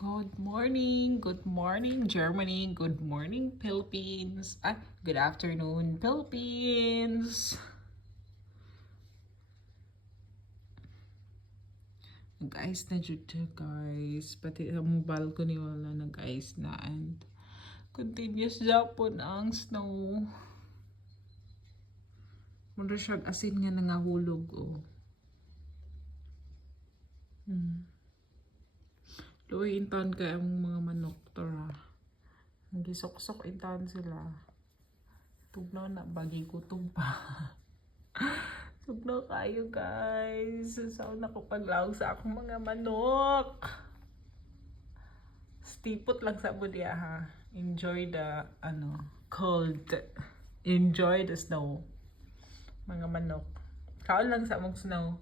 Good morning Germany, good morning Philippines, good afternoon Philippines. Nag-ice na dyan guys, pati ang balcony wala nag-ice na and continuous Japon ang snow. Muna siya asin nga nangahulog Luwi intan kay ang mga manok tora. Nagisok-sok intan sila. Tugnaw na bagi gutom pa. Tugnaw kayo guys. Saan ako paglawag sa akong mga manok. Stipot lang sa budya ha. Enjoy the cold. Enjoy the snow. Mga manok. Kaon lang sa mong snow.